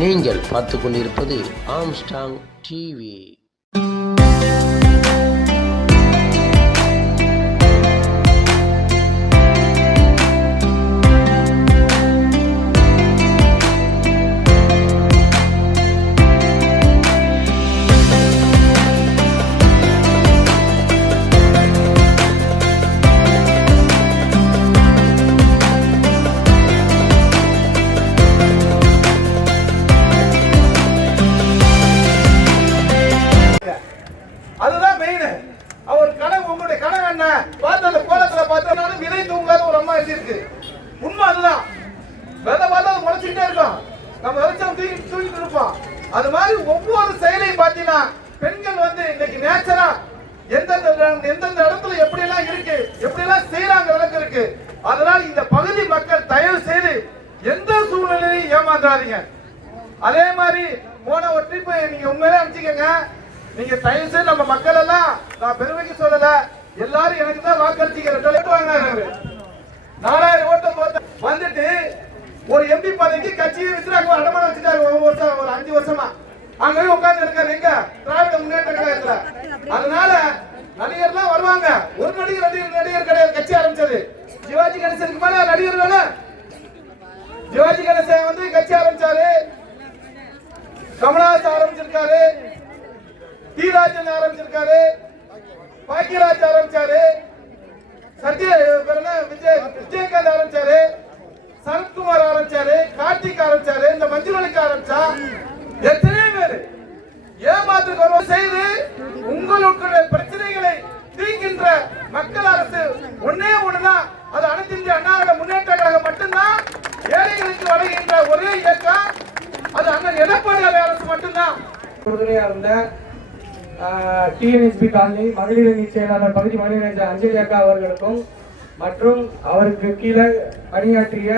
நீங்கள் பார்த்து கொண்டிருப்பது ஆம்ஸ்டாங் டிவி. அதுதான் மெயின். அவர் கனவு, உங்களுடைய கனவு என்ன பார்த்து அந்த கோலத்துல பார்த்தாலும் விதை தூங்காத ஒரு அம்மா இருக்கு. உண்மை அதுதான். விதை பார்த்தா அது முளைச்சிக்கிட்டே இருக்கும். நம்ம விதைச்சோம் தூக்கிட்டு இருப்போம். அது மாதிரி ஒவ்வொரு செயலையும் பார்த்தீங்கன்னா பெண்கள் இன்னைக்கு நேச்சரா எந்தெந்த இடத்துல எப்படி எல்லாம் இருக்கு, எப்படி எல்லாம் செய்யறாங்க விளக்கு இருக்கு. அதனால இந்த பகுதி மக்கள் தயவு செய்து எந்த சூழ்நிலையும் ஏமாந்தாதீங்க. அதே மாதிரி போன ஒரு ட்ரிப் நீங்க உண்மையிலே அனுப்பிச்சுக்கங்க. நீங்க தயவு செய்து நம்ம மக்கள் எல்லாம், நான் பெருமைக்கு சொல்லல, எல்லாரும் எனக்கு தான் வாக்களிச்சிக்கிற 4000 ஓட்டு வந்துட்டு ஒரு எம்பி பதவிக்கு கட்சியை வித்துறாங்க, அடமானம் வச்சுட்டாரு. ஒரு 5 வருஷமா அங்கேயும் உட்கார்ந்து இருக்காரு. எங்க திராவிட முன்னேற்ற கழகத்துல. அதனால நடிகர்லாம் வருவாங்க. ஒரு நடிகர் கிடையாது கட்சி ஆரம்பிச்சது. சிவாஜி கணேசனுக்கு மேல நடிகர் வேணா. சிவாஜி கணேசன் கட்சி ஆரம்பிச்சாரு, கமலஹாசன் ஆரம்பிச்சிருக்காரு, தீராஜன் ஆரம்பிச்சிருக்காரு, பாக்கியராஜ் ஆரம்பிச்சாரு, விஜயகாந்த் ஆரம்பிச்சாரு, சரத்குமார் ஆரம்பிச்சாரு, கார்த்திக் ஆரம்பிச்சாரு, இந்த மஞ்சுளனுக்கு ஆரம்பிச்சா எத்தனை பேர் ஏமாற்று செய்து உங்களுடைய பிரச்சனைகளை தீர்க்கின்ற மக்கள் அரசு ஒன்னே ஒண்ணுதான். அது அனைத்து இந்திய அண்ணா முன்னேற்ற கழகம் மட்டும்தான். ஏழைகளுக்கு வழங்குகின்ற ஒரே இயக்கம் அது அண்ணன் எடப்பாடி அரசு மட்டும்தான். உறுதுணையா இருந்த டிஎன்எஸ்பி காலனி மகளிர் அணி செயலாளர் பகுதி மகளிர் அஞ்சலி அக்கா அவர்களுக்கும் மற்றும் அவருக்கு கீழே பணியாற்றிய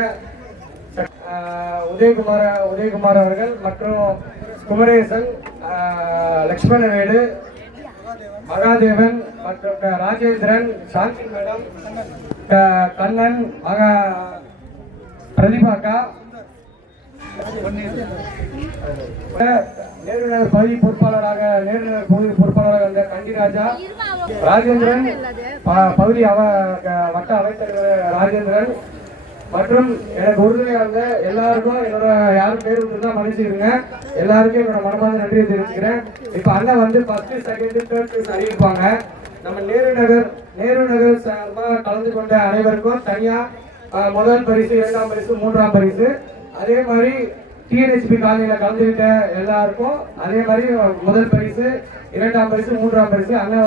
உதயகுமார் அவர்கள் மற்றும் குமரேசன், லட்சுமணவேடு, மகாதேவன் மற்றும் ராஜேந்திரன், சாந்தி மேடம், கண்ணன், பிரதிபாக்கா, நேருநகர் பகுதி பொறுப்பாளராக இருந்த கண்டிராஜா, ராஜேந்திரன், பகுதி வட்ட அமைச்சர் ராஜேந்திரன் மற்றும் எனக்கு உறுதுணையாக இருந்த எல்லாருக்கும் என்னோட யாரும் பேர் தான் மன்னிச்சுக்கிறேங்க. எல்லாருக்கும் என்னோட மனமார்ந்த நன்றியை தெரிவிச்சுக்கிறேன். இப்ப அண்ணன் 1st, 2nd, 3rd அறிவிப்பாங்க. நம்ம நேரு நகர் சார்பாக கலந்து கொண்ட அனைவருக்கும் தனியா முதல் பரிசு, 2ஆம் பரிசு, 3ஆம் பரிசு. அதே மாதிரி டிஎன்எஸ்பி காலனியில கலந்துகிட்ட எல்லாருக்கும் அதே மாதிரி முதல் பரிசு, 2ஆம் பரிசு, 3ஆம் பரிசு. அண்ணன்